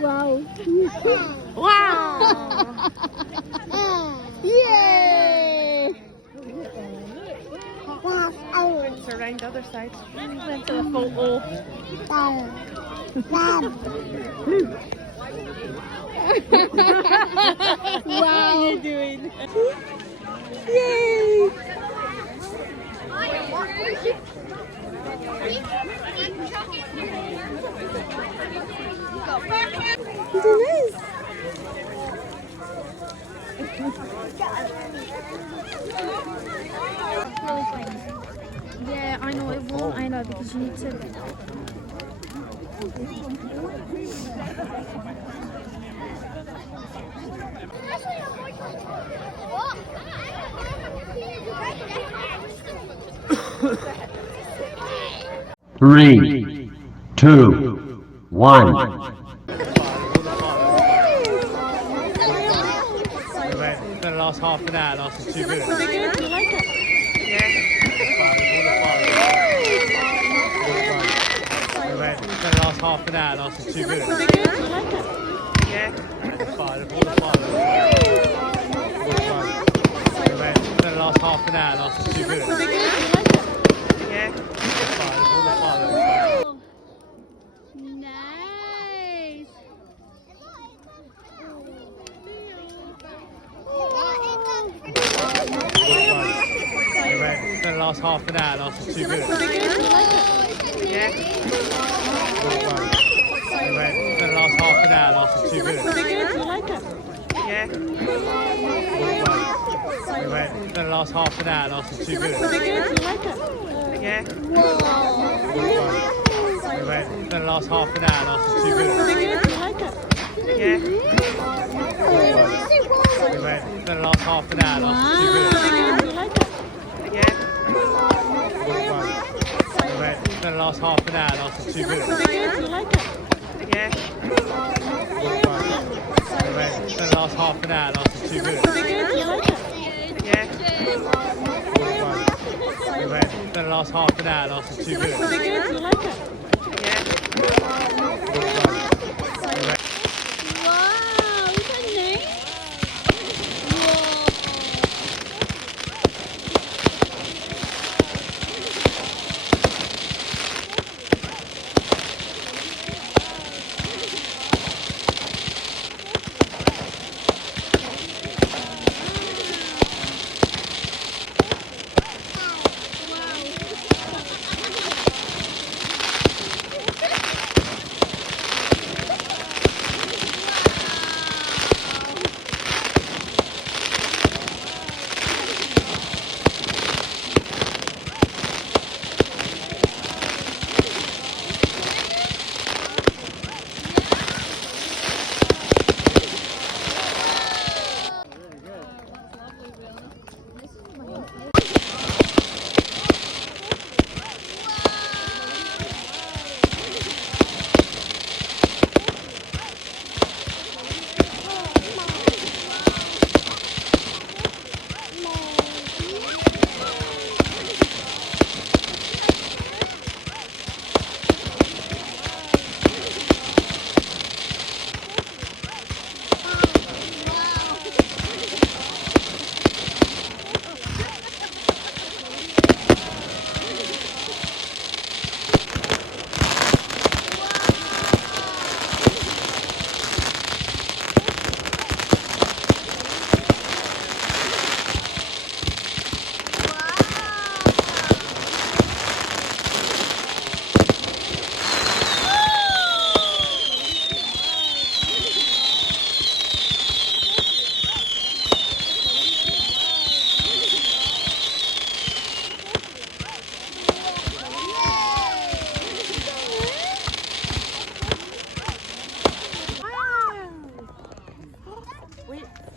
Wow. Wow! Yay! Went around the other side. Went to the photo. Wow. What are you doing? Yay! Nice. Yeah, I know it won't. I know because you need to. Three, two, one. The last half an hour lasted 2 minutes. Was it good? You like it? The last half an hour lasted 2 minutes. Was it good? You like it? The last half an hour lasted 2 minutes. Was it good? You like it? Nice. The last half an hour lasted 2 minutes. Was it good? You like it? The last half an hour lasted 2 minutes. Was it good? You like it? The last half an hour lasted 2 minutes. Was it good? You like it? The last half an hour lasted 2 minutes. Was it good? You like it? The last half an hour lasted 2 minutes. Was it good? You like it? The last half an hour lasted 2 minutes. Was it good? You like it? The last half an hour lasted 2 minutes. Was it good? You like it? The last half an hour lasted 2 minutes. Was it good? You like it? Wow, is that nice?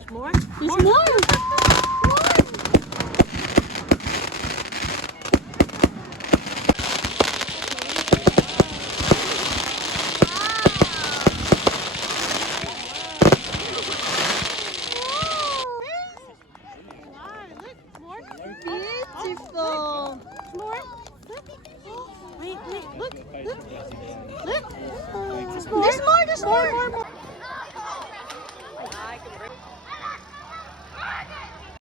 There's more. Beautiful. More. Look. Wait, look. Look. There's more. There's more.